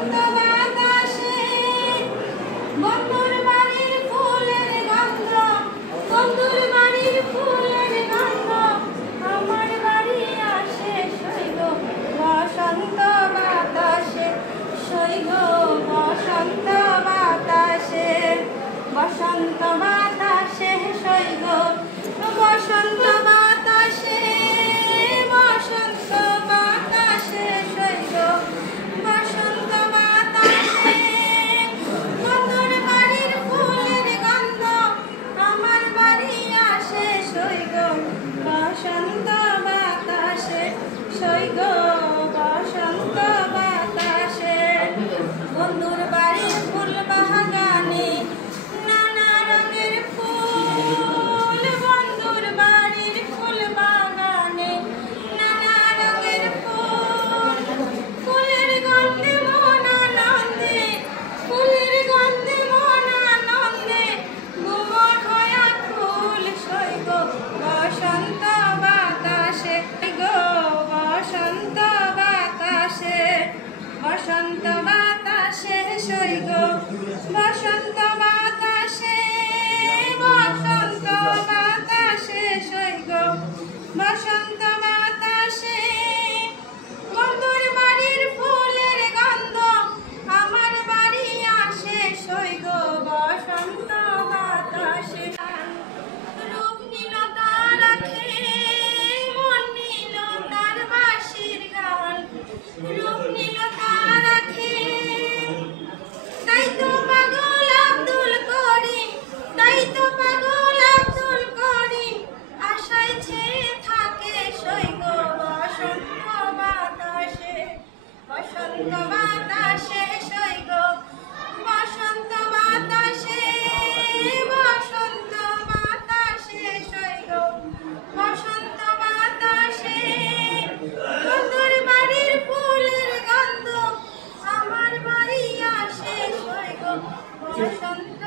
বসন্ত বাতাসে বন্ধুর বাড়ির ফুলের গন্ধ, বন্ধুর বাড়ির ফুলের গন্ধ আমার বাড়ি আসে সইগ বসন্ত বাতাসে, সইগ বসন্ত বাতাসে, বসন্ত বাতাসে সইগ বসন্ত বাতাসে, বসন্ত বাতাসে সইগ বসন্ত বাতাসে, বন্ধুর বাড়ির ফুলের গন্ধ আমার বাড়ি আসে সইগ বসন্ত বাতাসে, সইগ বসন্ত বাতাসে। বন্ধুর বাড়ির ফুল বাগানে নানা রঙের ফুল, বন্ধুর বাড়ির ফুল বাগানে নানা রঙের ফুল, ফুলের গন্ধে মন আনন্দে, ফুলের গন্ধে মন আনন্দে গুমর হয়া ফুল সইগ বসন্ত বাতাসে, সইগ বসন্ত বাতাসে, বসন্ত বাতাসে সইগ বসন্ত বাতাসে, বসন্ত বাতাসে সইগ বসন্ত বাতাসে। বন্ধুর বাড়ির ফুলের গন্ধ আমার বাড়ি আসে সইগ বসন্ত বাতাসে। রূপ নীল তার আঁখে, মন নীল তার বাঁশির গান, রূপ নীল তার আঁখে, তাই তো পাগল আব্দুল করিম, তাই তো পাগল আব্দুল করিম আশায় চেয়ে থাকে সইগ বসন্ত বাতাসে, বসন্ত বাতাসে সইগ বসন্ত বাতাসে, বসন্ত বাতাসে সইগ বসন্ত বাতাসে। বন্ধুর বাড়ির ফুলের গন্ধ আমার বাড়ি আসে সইগ বসন্ত